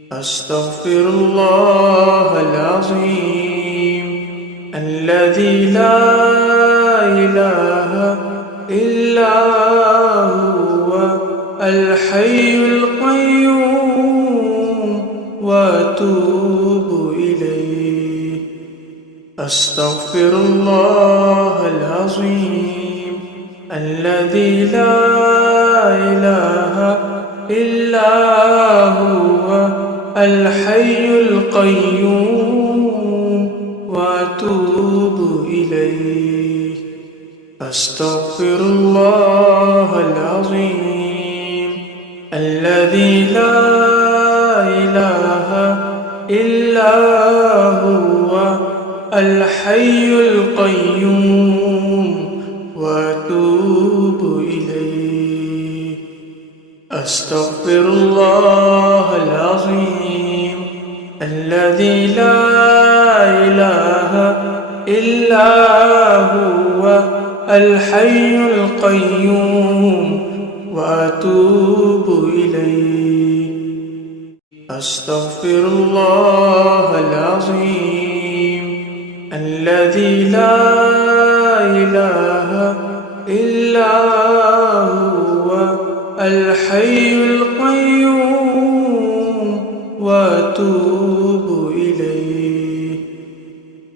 أستغفر الله العظيم الذي لا إله إلا هو الحي القيوم وأتوب إليه. أستغفر الله العظيم الذي لا إله إلا هو الحي القيوم وأتوب إليه. أستغفر الله العظيم الذي لا إله إلا هو الحي القيوم وأتوب إليه. أستغفر الله العظيم الذي لا إله إلا هو الحي القيوم وأتوب إليه. أستغفر الله العظيم الذي لا إله إلا هو الحي القيوم وأتوب إليه.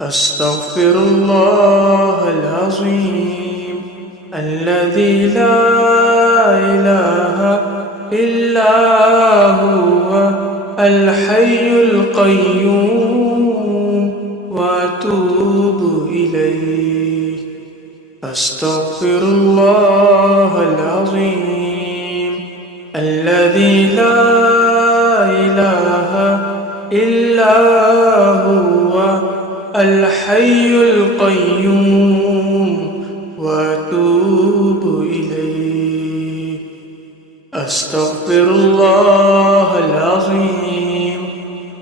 أستغفر الله العظيم الذي لا إله إلا هو الحي القيوم وأتوب إليه. أستغفر الله العظيم الذي لا إله إلا هو الحي القيوم وأتوب إليه. أستغفر الله العظيم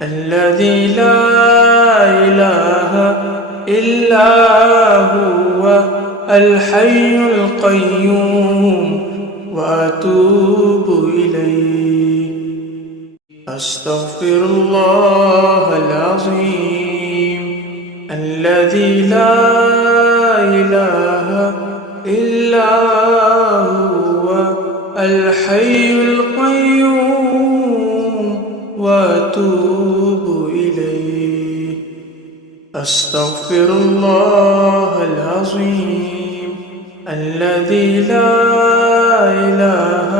الذي لا إله إلا هو الحي القيوم وأتوب إليه. أستغفر الله العظيم الذي لا إله إلا هو الحي القيوم وأتوب إليه. أستغفر الله العظيم الذي لا إله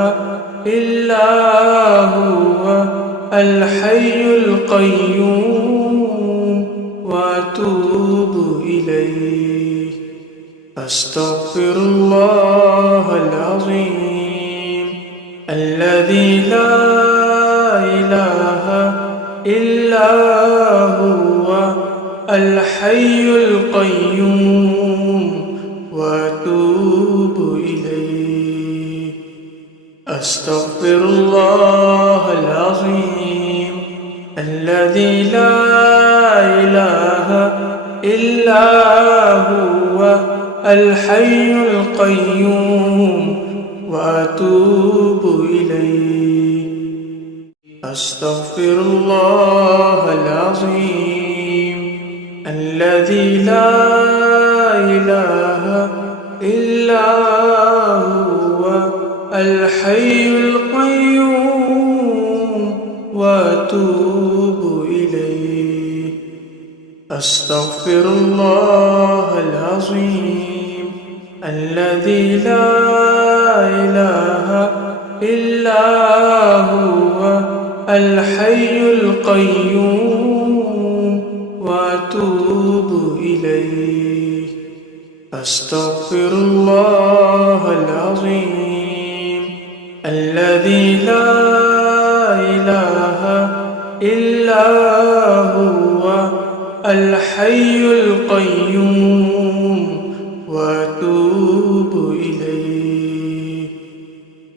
إلا هو الحي القيوم وأتوب إليه. أستغفر الله العظيم الذي لا إله إلا هو الحي القيوم وأتوب إليه. أستغفر الله العظيم الذي لا إله إلا هو الحي القيوم وأتوب إليه. أستغفر الله العظيم الذي لا إله إلا هو الحي القيوم وأتوب إليه. أستغفر الله العظيم الذي لا إله إلا هو الحي القيوم وأتوب إليه. أستغفر الله العظيم الذي لا إله إلا هو الحي القيوم وأتوب إليه.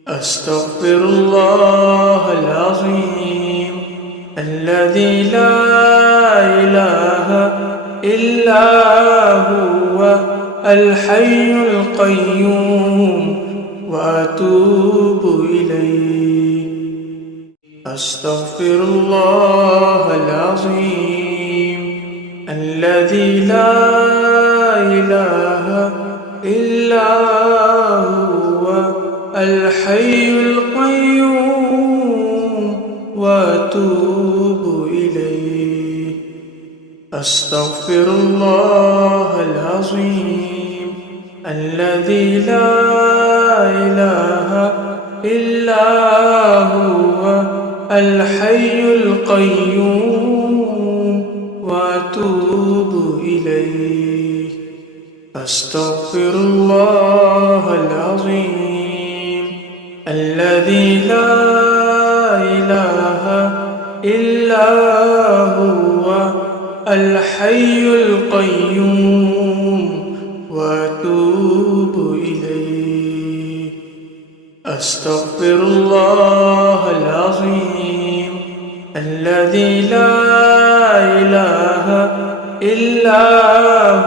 أستغفر الله العظيم الذي لا إله إلا هو الحي القيوم وأتوب إليه. أستغفر الله العظيم الذي لا إله إلا هو الحي القيوم وأتوب إليه. أستغفر الله العظيم الذي لا إله إلا هو الحي القيوم وأتوب إليه. أستغفر الله العظيم الذي لا إله إلا هو الحي القيوم وأتوب إليه. أستغفر الله العظيم الذي لا إله إلا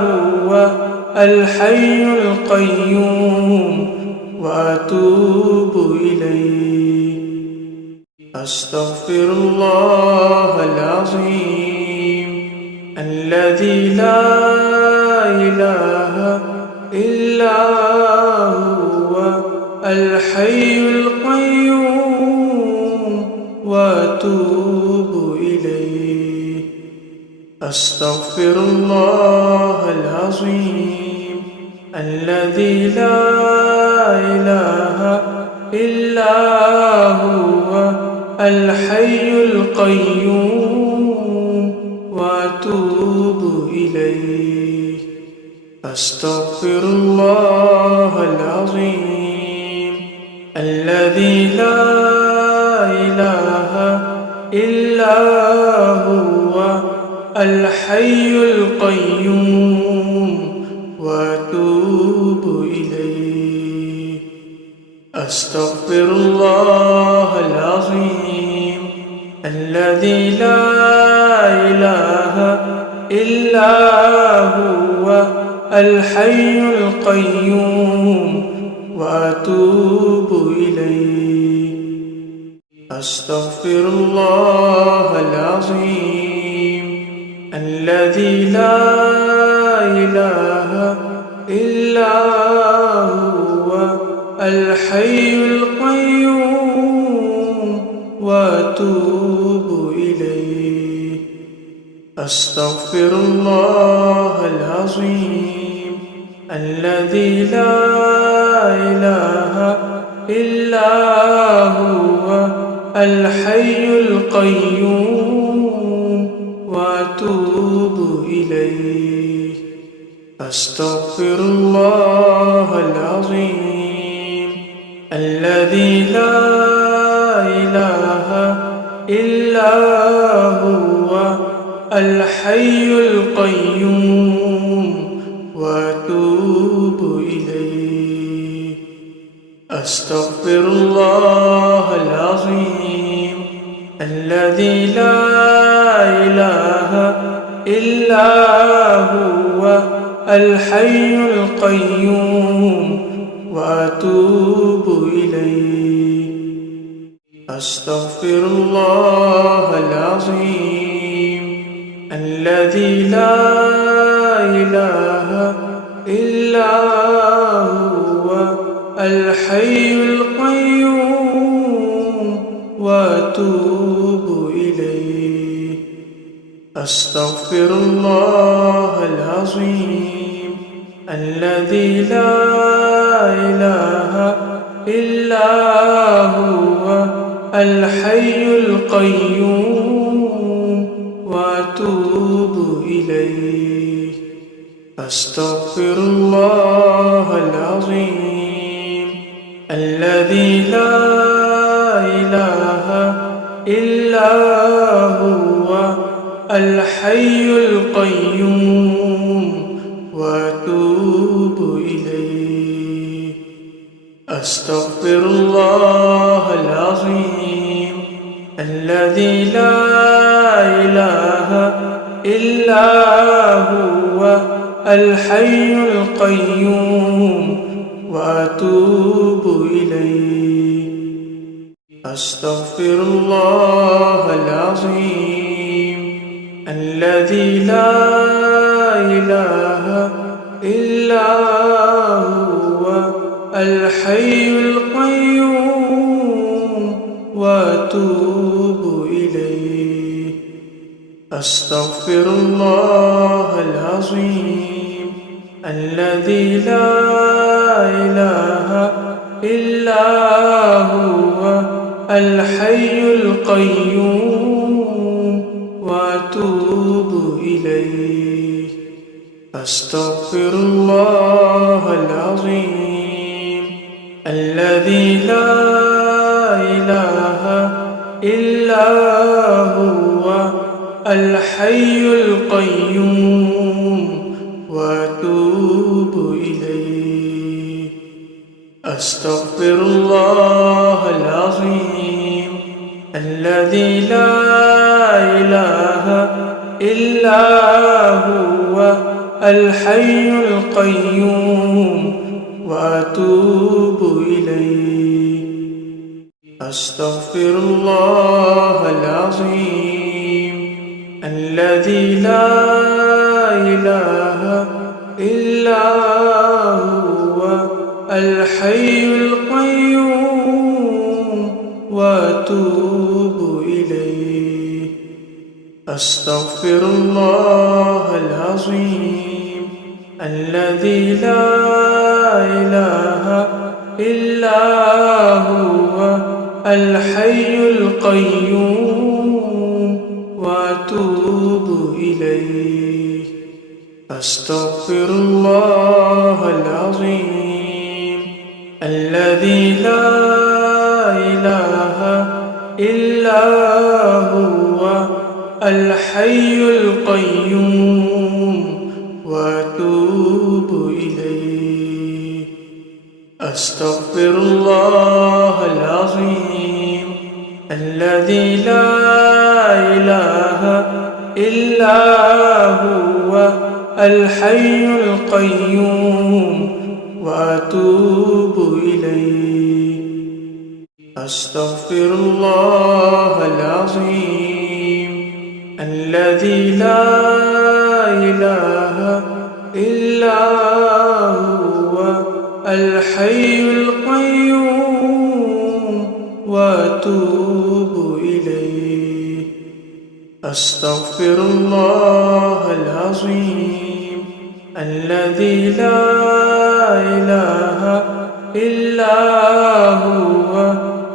هو الحي القيوم وأتوب إليه. أستغفر الله العظيم الذي لا إله إلا هو الحي القيوم وأتوب إليه. أستغفر الله العظيم الذي لا إله إلا هو الحي القيوم وأتوب إليه. أستغفر الله العظيم الذي لا إله إلا هو الحي القيوم وأتوب إليه. أستغفر الله العظيم الذي لا إله إلا هو الحي القيوم وأتوب إليه. أستغفر الله العظيم الذي لا إله إلا هو الحي القيوم وأتوب إليه. أستغفر الله العظيم الذي لا إله إلا هو الحي القيوم وأتوب إليه. أستغفر الله العظيم الذي لا إله إلا هو الحي القيوم وأتوب إليه. أستغفر الله العظيم الذي لا إله إلا هو الحي القيوم وأتوب إليه. أستغفر الله العظيم الذي لا إله إلا هو الحي القيوم وأتوب إليه. أستغفر الله العظيم الذي لا إله إلا هو الحي القيوم وأتوب إليه. أستغفر الله العظيم الذي لا إله إلا هو الحي القيوم وأتوب إليه. أستغفر الله العظيم الذي لا إله إلا هو الحي القيوم وأتوب إليه. أستغفر الله العظيم الذي لا إله إلا هو الحي القيوم وأتوب إليه. أستغفر الله العظيم الذي لا إله إلا هو الحي القيوم وأتوب إليه. أستغفر الله العظيم الذي لا إله إلا هو الحي القيوم وأتوب إليه. أستغفر الله العظيم الذي لا إله إلا هو الحي القيوم وأتوب إليه. أستغفر الله العظيم الذي لا إله إلا هو الحي القيوم وأتوب إليه. أستغفر الله العظيم الذي لا إله إلا هو الحي القيوم وأتوب إليه. أستغفر الله العظيم الذي لا إله إلا هو الحي القيوم وأتوب إليه. أستغفر الله العظيم الذي لا إله إلا هو الحي القيوم وأتوب إليه. أستغفر الله العظيم الذي لا إله إلا هو الحي القيوم وأتوب إليه. أستغفر الله العظيم الذي لا إله إلا هو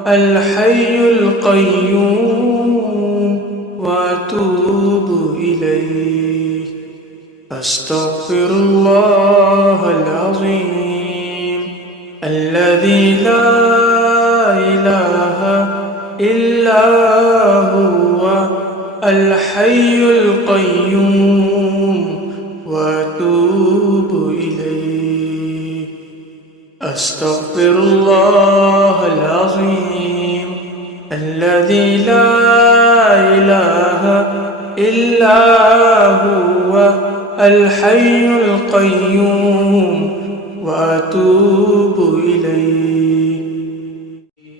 الحي القيوم وأتوب إليه. أستغفر الله العظيم الذي لا إله إلا هو الحي القيوم وأتوب إليه. أستغفر الله العظيم الذي لا إله إلا هو الحي القيوم وأتوب إليه.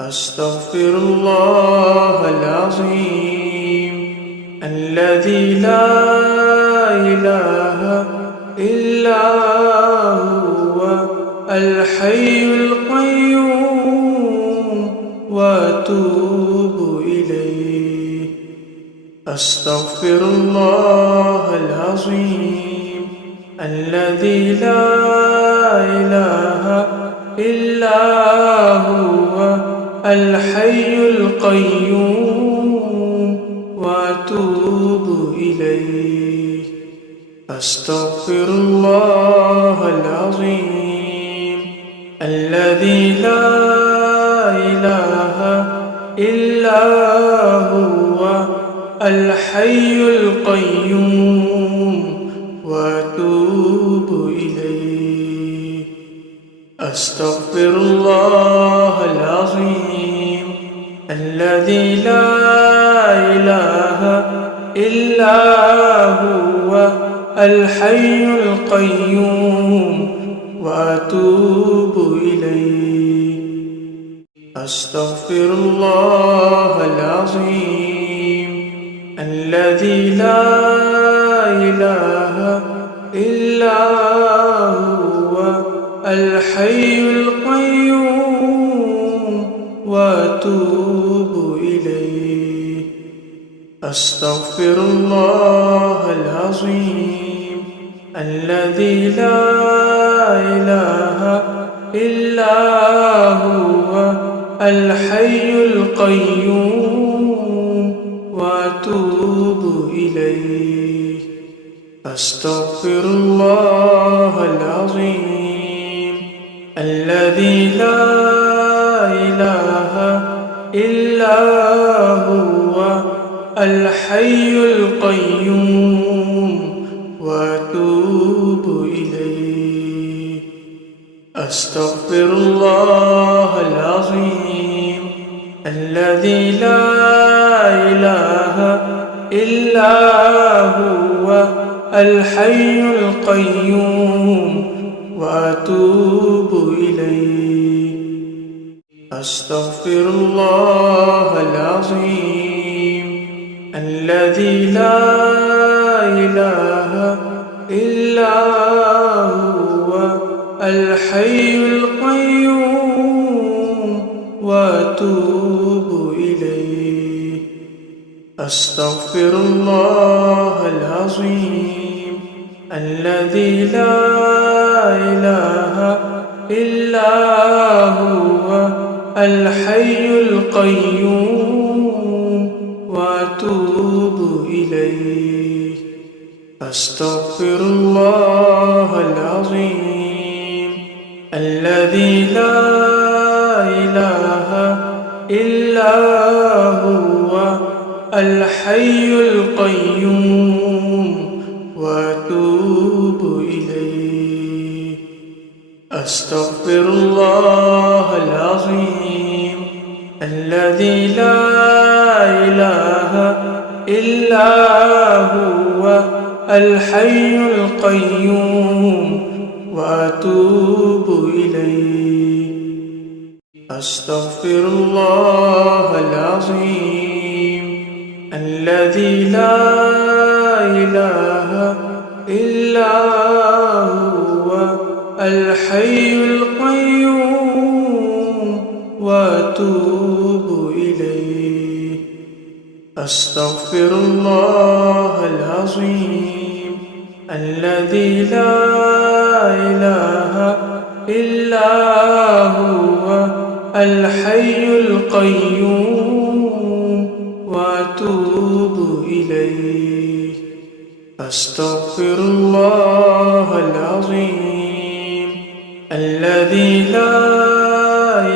أستغفر الله العظيم الذي لا إله إلا هو الحي القيوم وأتوب إليه. أستغفر الله العظيم الذي لا إله إلا هو الحي القيوم وأتوب إليه. أستغفر الله العظيم الذي لا إله إلا هو الحي القيوم وأتوب إليه. أستغفر الله العظيم الذي لا إله إلا هو الحي القيوم وأتوب إليه. أستغفر الله العظيم الذي لا إله إلا هو الحي القيوم وأتوب إليه. أستغفر الله العظيم الذي لا إله إلا هو الحي القيوم وأتوب إليه. أستغفر الله العظيم الذي لا إله إلا هو الحي القيوم وأتوب إليه. أستغفر الله العظيم الذي لا إله إلا هو الحي القيوم وأتوب إليه. أستغفر الله العظيم الذي لا إله إلا هو الحي القيوم وأتوب إليه. أستغفر الله العظيم الذي لا إله إلا هو الحي القيوم وأتوب إليه. أستغفر الله العظيم الذي لا إله إلا هو الحي القيوم وأتوب إليه. أستغفر الله العظيم الذي لا إله إلا هو الحي القيوم وأتوب إليه. أستغفر الله العظيم الذي لا إله إلا هو الحي القيوم وأتوب إليه. أستغفر الله العظيم الذي لا إله إلا هو الحي القيوم وأتوب إليه. أستغفر الله العظيم الذي لا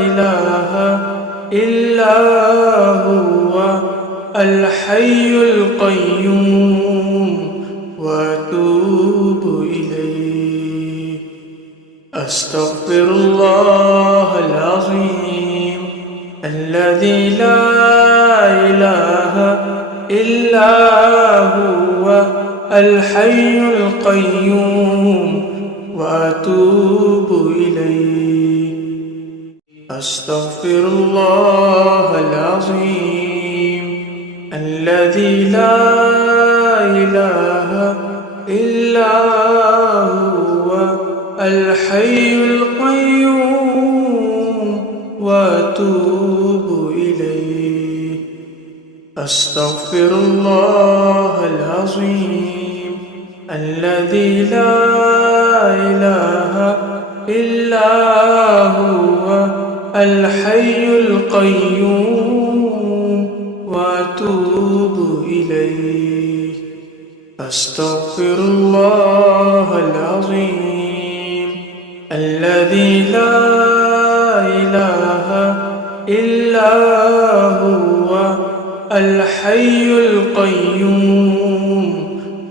إله إلا هو الحي القيوم وأتوب إليه. أستغفر الله العظيم الذي لا إله إلا هو الحي القيوم وأتوب إليه. أستغفر الله العظيم الذي لا إله إلا هو الحي القيوم وأتوب إليه. أستغفر الله العظيم الذي لا إله إلا هو الحي القيوم وأتوب إليه. أستغفر الله العظيم الذي لا إله إلا هو الحي القيوم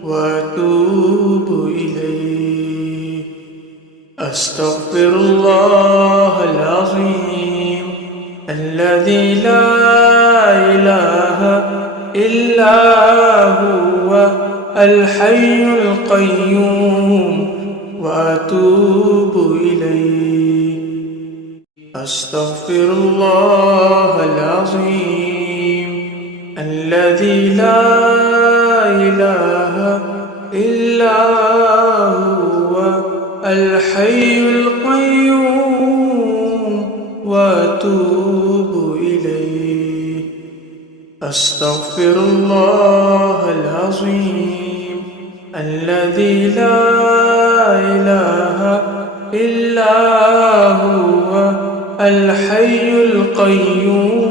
وأتوب إليه. أستغفر الله العظيم الذي لا إله إلا هو الحي القيوم وأتوب إليه. أستغفر الله العظيم الذي لا إله إلا هو الحي القيوم وأتوب إليه. أستغفر الله العظيم الذي لا إله إلا هو الحي القيوم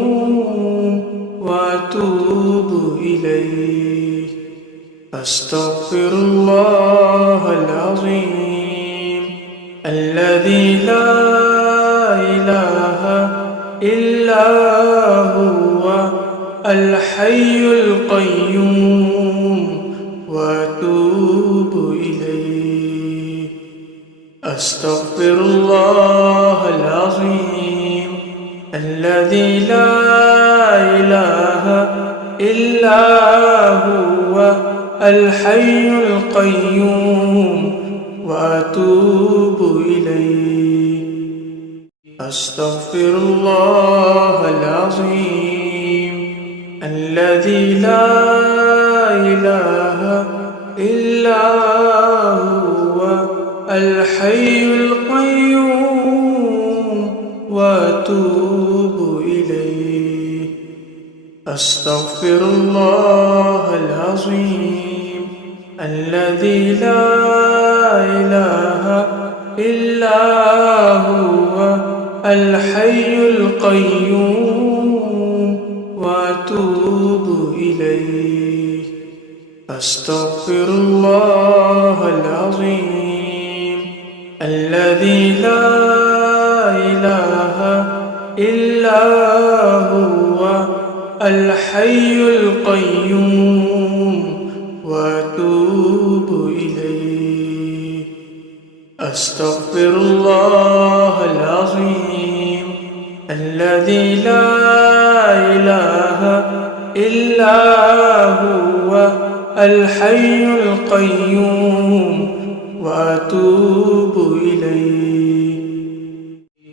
وأتوب إليه. أستغفر الله العظيم الذي لا إله إلا هو الحي القيوم وأتوب إليه. أستغفر الله العظيم الذي لا إله إلا هو الحي القيوم وأتوب إليه. أستغفر الله العظيم الذي لا إله إلا هو الحي القيوم وأتوب إليه. أستغفر الله العظيم الذي لا إله إلا هو الحي القيوم وأتوب إليه. أستغفر الله العظيم الذي لا إله إلا هو الحي القيوم وأتوب إليه. أستغفر الله العظيم الذي لا إله إلا هو الحي القيوم وأتوب إليه.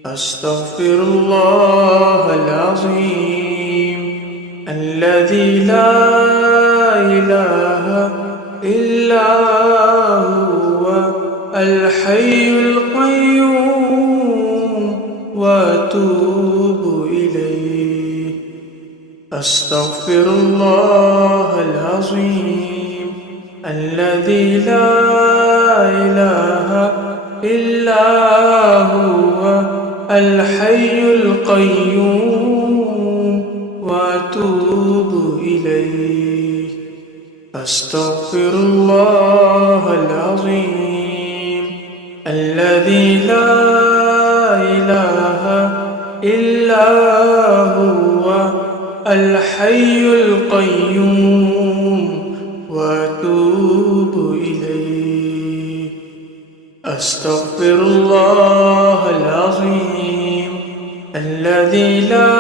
أستغفر الله العظيم الذي لا إله إلا هو الحي القيوم وأتوب إليه. أستغفر الله العظيم الذي لا إله إلا هو الحي القيوم وأتوب إليه. أستغفر الله العظيم الذي لا إله إلا هو الحي القيوم وأتوب إليه. أستغفر الله العظيم الذي لا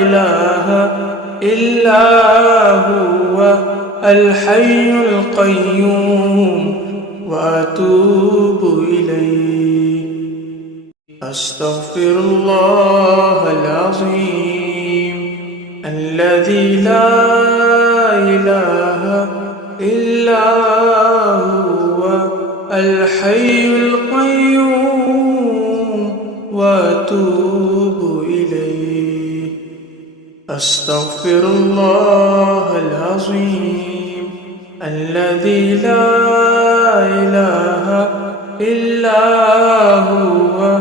إله إلا هو الحي القيوم وأتوب إليه. أستغفر الله العظيم الذي لا إله إلا هو الحي القيوم وأتوب إليه. أستغفر الله العظيم الذي لا إله إلا هو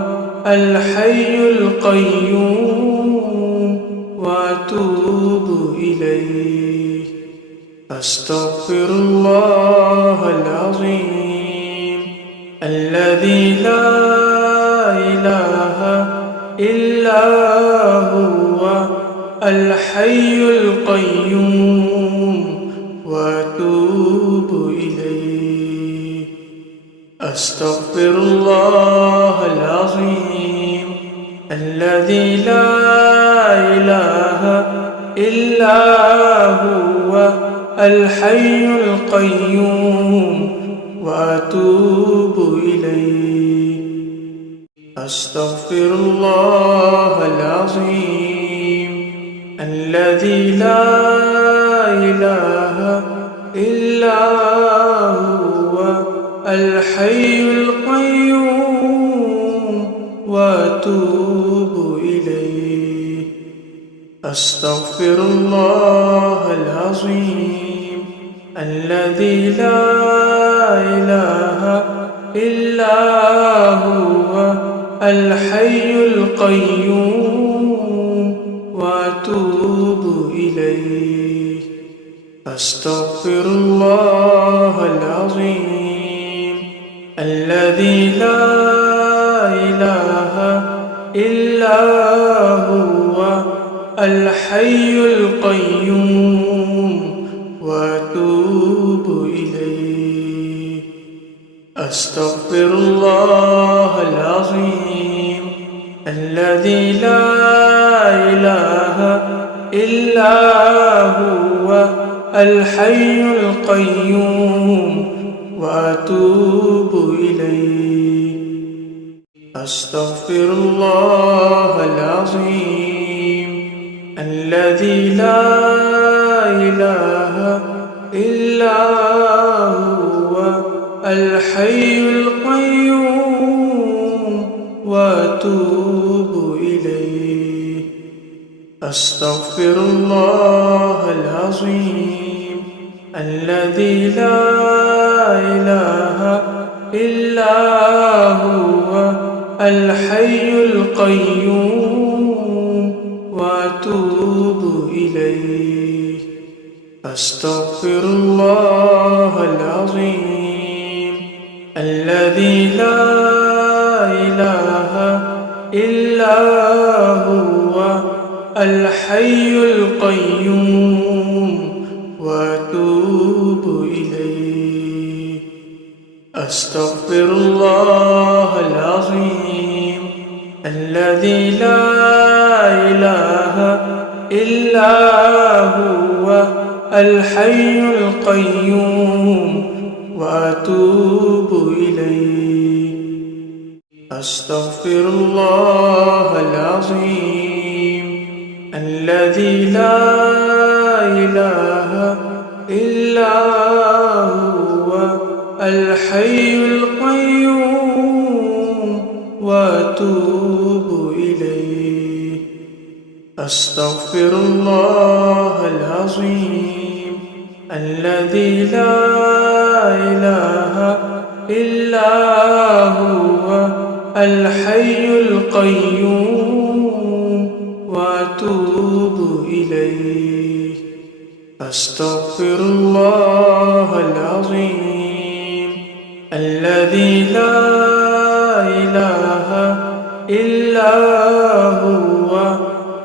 الحي القيوم وأتوب إليه. أستغفر الله العظيم الذي لا إله إلا هو الحي القيوم وأتوب إليه. أستغفر الله العظيم الذي لا إله إلا هو الحي القيوم وأتوب إليه. أستغفر الله العظيم الذي لا إله إلا هو الحي القيوم وأتوب إليه. أستغفر الله العظيم الذي لا إله إلا هو الحي القيوم وأتوب إليه. أستغفر الله العظيم الذي لا إله إلا هو الحي القيوم وأتوب إليه. أستغفر الله العظيم الذي لا إله إلا هو الحي القيوم وأتوب إليه. أستغفر الله العظيم الذي لا إله إلا هو الحي القيوم وأتوب إليه. أستغفر الله العظيم الذي لا إله إلا هو الحي القيوم وأتوب إليه. أستغفر الله العظيم الذي لا إله إلا هو الحي القيوم وأتوب إليه. أستغفر الله العظيم الذي لا إله إلا هو الحي القيوم وأتوب إليه. أستغفر الله العظيم الذي لا إله إلا هو الحي القيوم وأتوب إليه. أستغفر الله العظيم الذي لا إله إلا هو الحي القيوم وأتوب إليه. أستغفر الله العظيم الذي لا إله إلا هو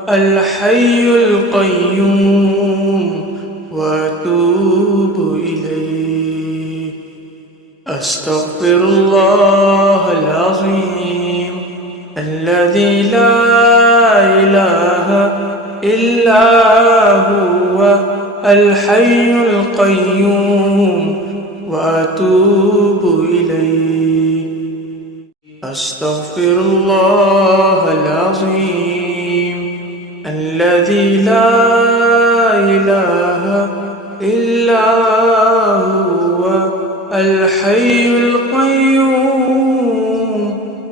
الحي القيوم وأتوب إليه. أستغفر الله العظيم الذي لا إله إلا هو الحي القيوم وأتوب إليه. أستغفر الله العظيم الذي لا إله إلا هو الحي القيوم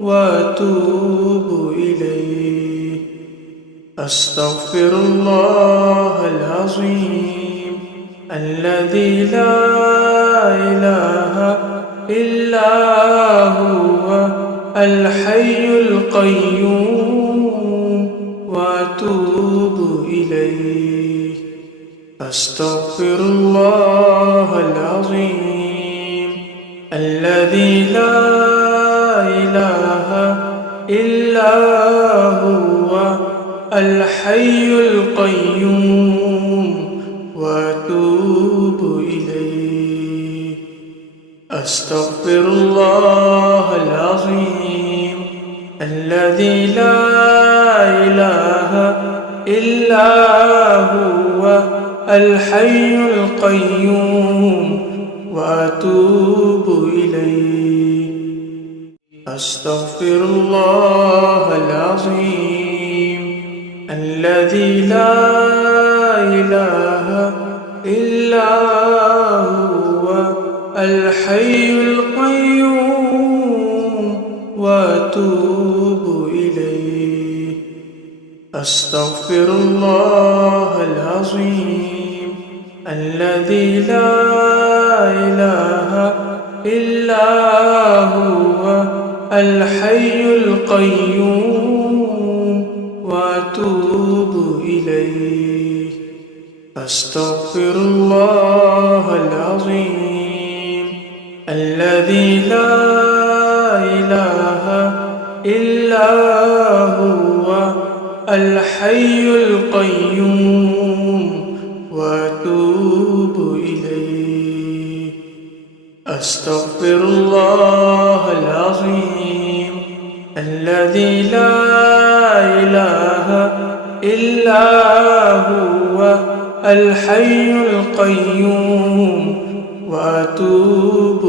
وأتوب إليه. أستغفر الله العظيم الذي لا إله إلا هو الحي القيوم وأتوب إليه. أستغفر الله العظيم الذي لا إله إلا هو الحي القيوم وأتوب إليه. أستغفر الله العظيم الذي لا إله إلا هو الحي القيوم وأتوب إليه. أستغفر الله العظيم الذي لا إله إلا هو الحي القيوم وأتوب إليه. أستغفر الله العظيم الذي لا إله إلا هو الحي القيوم وأتوب إليه. أستغفر الله العظيم الذي لا إله إلا هو الحي القيوم وأتوب إليه. أستغفر الله العظيم الذي لا إله إلا هو الحي القيوم وأتوب